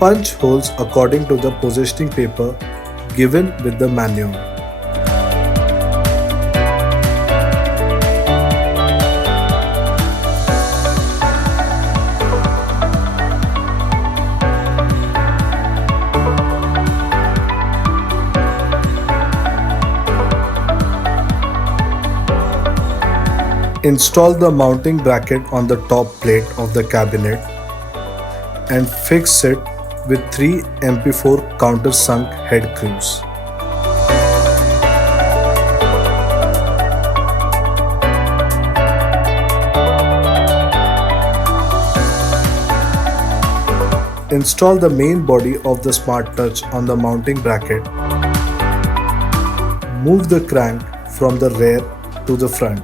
Punch holes according to the positioning paper given with the manual. Install the mounting bracket on the top plate of the cabinet and fix it with 3 MP4 countersunk head screws. Install the main body of the Smart Touch on the mounting bracket. Move the crank from the rear to the front.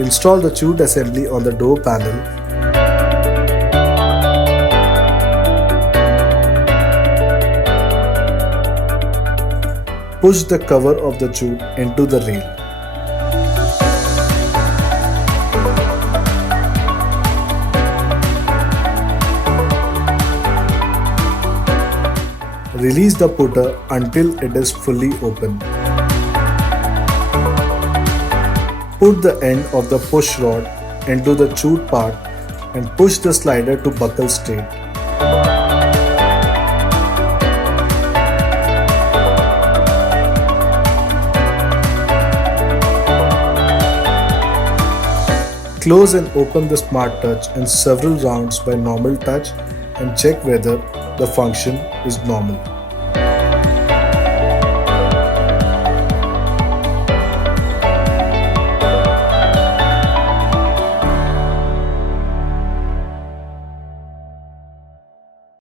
Install the chute assembly on the door panel. Push the cover of the chute into the rail. Release the putter until it is fully open. Put the end of the push rod into the chute part and push the slider to buckle straight. Close and open the Smart Touch in several rounds by normal touch and check whether the function is normal.